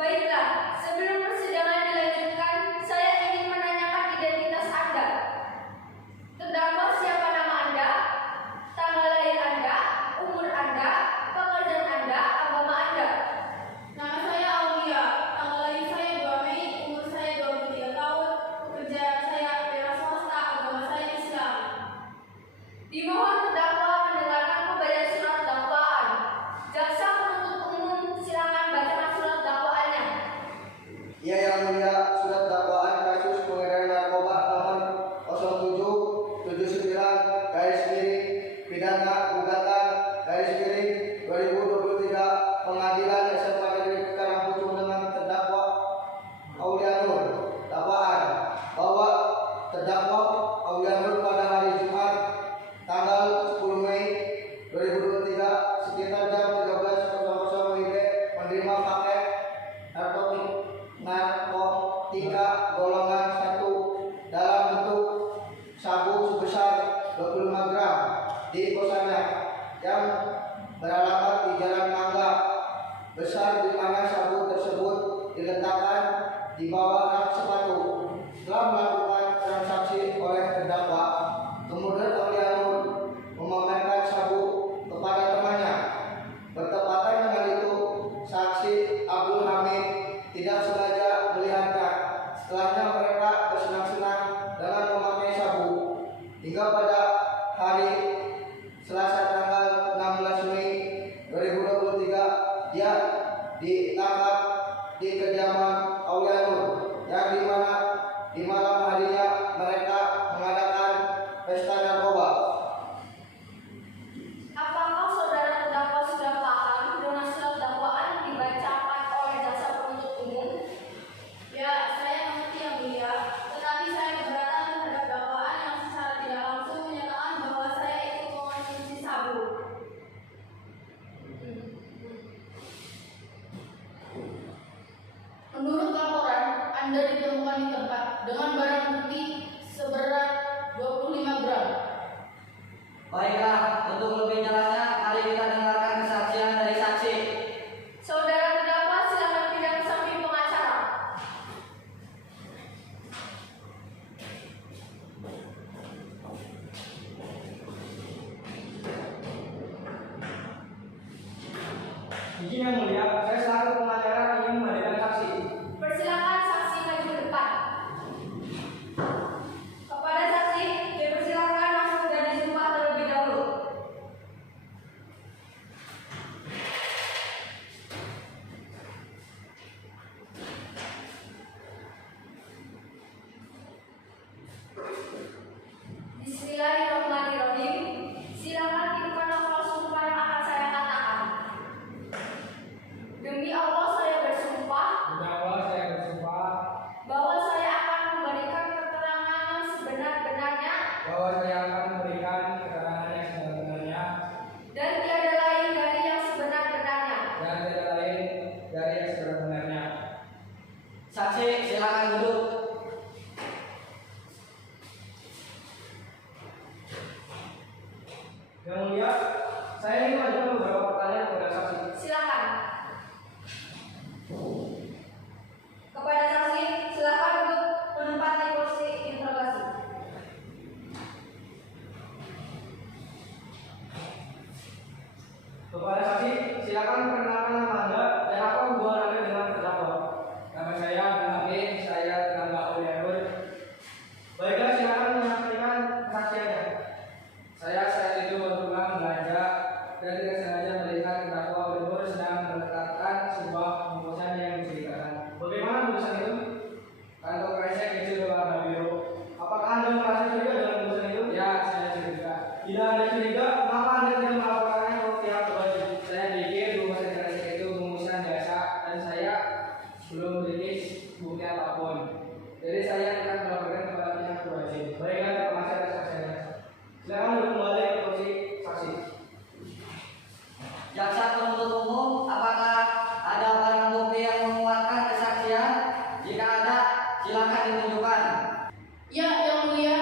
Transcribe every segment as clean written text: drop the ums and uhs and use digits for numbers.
Baiklah, sebelum persidangan dilanjutkan, saya ingin menanyakan identitas Anda. Terdakwa siapa nama Anda, tanggal lahir Anda, umur Anda, pekerjaan Anda, agama Anda. Nama saya Aulia, tanggal lahir saya 2 Mei, umur saya 23 tahun, pekerjaan saya wira swasta, agama saya Islam. Dimohon terdakwa mendengarkan pembacaan surat dakwaan. Jaksa penuntut umum silakan bacakan surat dakwaannya. Ya yang mulia, surat dakwaan kasus pengedaran narkoba nomor 0779/pidana gugatan -2023 Pengadilan SMA Negeri Karangpucung dengan terdakwa Aulia Nur. Dakwaan bahwa terdakwa Aulia Nur pada hari Jumat tanggal 10 Mei 2023 sekitar jam 13.00 WIB menerima paket narkotika golongan 1 dalam bentuk sabu sebesar 25 gram di kosannya yang beralamat di Jalan Mangga Besar, di mana sabu tersebut diletakkan di bawah rak sepatu. Setelah melakukan transaksi oleh terdakwa, kemudian Aulia Nur memamerkan sabu kepada temannya. Bertepatan dengan itu, saksi Abdul Hamid tidak sengaja melihatnya. Setelahnya mereka bersenang-senang dengan memakai sabu. Hingga pada hari Selasa tanggal 16 Mei 2023 dia ditangkap di kediaman Aulia Nur, yang dimana di malam harinya mereka mengadakan pesta narkoba. Apakah saudara terdakwa sudah paham dengan surat dakwaan yang dibacakan oleh jaksa penuntut umum? Ya, saya mengerti yang mulia, tetapi saya keberatan terhadap dakwaan yang secara tidak langsung menyatakan bahwa saya ikut mengonsumsi sabu. Menurut laporan, Anda ditemukan di tempat dengan barang bukti seberat 25 gram. Baiklah, untuk lebih jelasnya, mari kita dengarkan kesaksian dari saksi. Saudara terdakwa silakan pindah ke samping pengacara. Izin yang mulia, saya selaku pengacara ingin menghadirkan saksi. Persilakan saksi maju ke depan. Kepada saksi, dipersilakan masuk dan disumpah terlebih dahulu. Bismillahirrahmanirrahim. Silakan hidupkan lafaz sumpah yang akan saya katakan. Demi Allah saya bersumpah bahwa saya akan memberikan keterangan yang sebenar-benarnya dan tiada lain dari yang sebenar-benarnya. Saksi, silakan duduk. Yang mulia, saya ingin mengajukan beberapa pertanyaan kepada saksi. Silakan. Kepada saksi, silakan duduk menempati kursi interogasi. Kepada saksi, silakan perkenalkan nama Anda dan apa hubungan Anda dengan terdakwa. Nama saya Amin, saya terdakwa Aulia Nur. Baiklah, silakan menyampaikan kesaksiannya. Saya saat itu baru pulang belanja dan tidak sengaja melihat terdakwa Aulia Nur sedang meletakkan sebuah bungkusan yang mencurigakan. Bagaimana bungkusan itu? Kantong kresek kecil berwarna biru. Apakah Anda merasa curiga dengan bungkusan itu? Ya, saya curiga. Tidak ada curiga, mengapa Anda tidak melaporkannya ke pihak berwajib? Saya pikir bungkusan kresek itu bungkusan biasa dan saya belum rilis bukti apapun. Jadi saya akan melaporkan kepada pihak berwajib. Baiklah, terima kasih atas kesaksiannya. Silakan duduk kembali ke kursi saksi. Jaksa penuntut umum, apakah ada barang bukti yang menguatkan kesaksian? Jika ada, silakan ditunjukkan. Ya, yang mulia.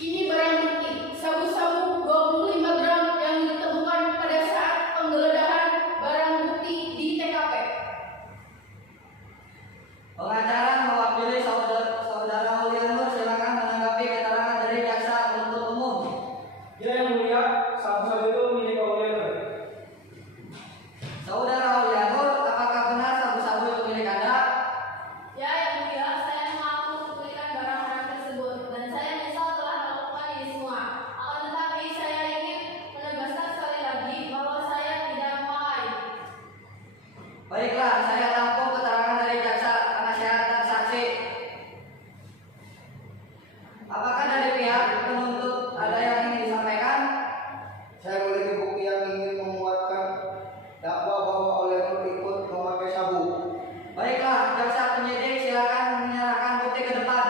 Ini barang bukti sabu-sabu 25 gram yang ditemukan pada saat penggeledahan barang bukti di TKP. Baiklah, saya tampung keterangan dari jaksa, penasehat dan saksi. Apakah dari pihak penuntut ada yang ingin disampaikan? Saya memiliki bukti yang ingin menguatkan dakwa bahwa Aulia Nur ikut memakai sabu. Baiklah, jaksa penyidik silakan menyerahkan bukti ke depan.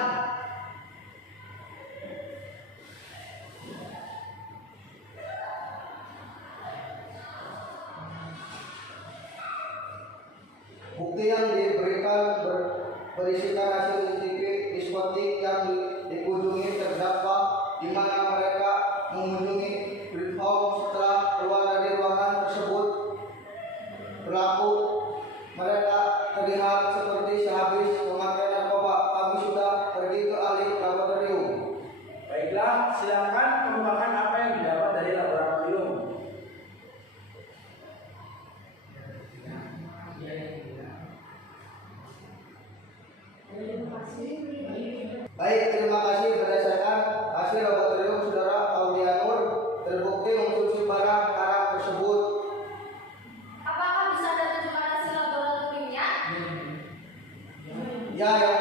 Bukti yang diberikan berisikan hasil CCTV diskotik yang dikunjungi terdakwa, di mana mereka mengunjungi Brick Home setelah keluar dari ruangan tersebut. Pelaku mereka terlihat seperti sehabis memakai narkoba. Kami sudah pergi ke ahli laboratorium. Baiklah, silakan kemukakan apa yang didapat dari laboratorium. Baik, terima kasih. Berdasarkan hasil laboratorium saudara Aulia Nur, terbukti mengkonsumsi barang haram tersebut. Apakah bisa Anda tunjukkan hasil laboratoriumnya? Ya, yang